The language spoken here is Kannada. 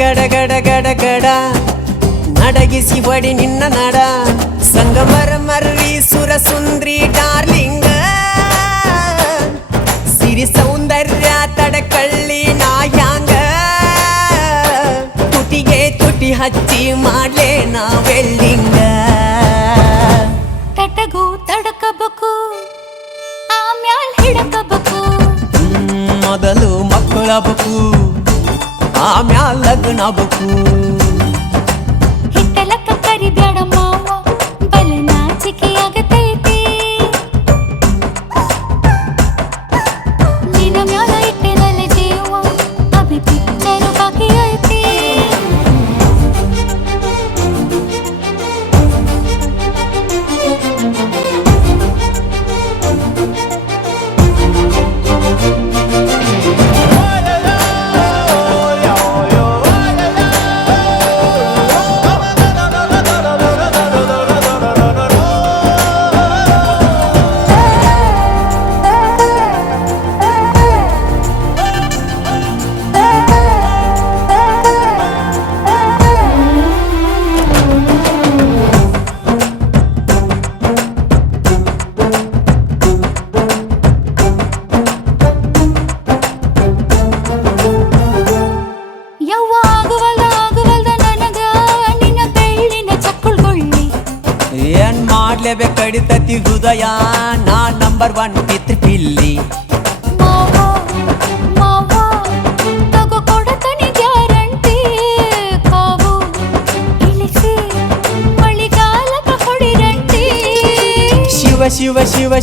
ಗಡ ಗಡ ಗಡ ಗಡ ನಡಗಿಸಿ ಒಡಿ ನಿನ್ನ ನಡ ಸಂಗಮರ ಮರ್ರಿ ಸುರ ಸುಂದ್ರಿ ಡಾರ್ಲಿಂಗ ಸಿರಿ ಸೌಂದರ್ಯ ತಡಕಳ್ಳಿ ನಾಯಾಂಗ ತುಟಿಗೆ ತುಟಿ ಹಚ್ಚಿ ಮಾಡ್ಲೇ ನಾ ವೆಲ್ಡಿಂಗ ತಟಗೂ ತಡಕಬೇಕು ಆಮ್ಯಾಲ್ ಹಿಡಕಬೇಕು ಮೊದಲು ಮಕ್ಕಳಬೇಕು ಆಮ್ಯಾಲ್ ಲಗ್ನಬೇಕು ಹಿಟ್ಟಲಕ್ಕ ಕರಿಬ್ಯಾಡ ಮಾವ ಬಲ ನಾಚಿಕೆಯಾಗತೈತಿ ನಿನ್ನ ಮ್ಯಾಲ ಇಟ್ಟೆನಲ್ಲ ಜೀವ ಅಭಿ ಪಿಕ್ಚರು ಬಾಕಿ ಐತಿ ಏನ್ ಮಾಡ್ಲೇಬೇಕು ಕಡಿತತಿ ಹೃದಯ ನಾ ನಂಬರ್ 1 ಪಿತ್ರ ಪಿಲ್ಲಿ ತಗೋ ಕೊಡತನಿ ಗ್ಯಾರಂಟಿ ಕಾವು ಇಳಿಸಿ ಮಳಿಗಾಲಕ ಹೊಡಿರಂಟಿ ಶಿವ ಶಿವ ಶಿವ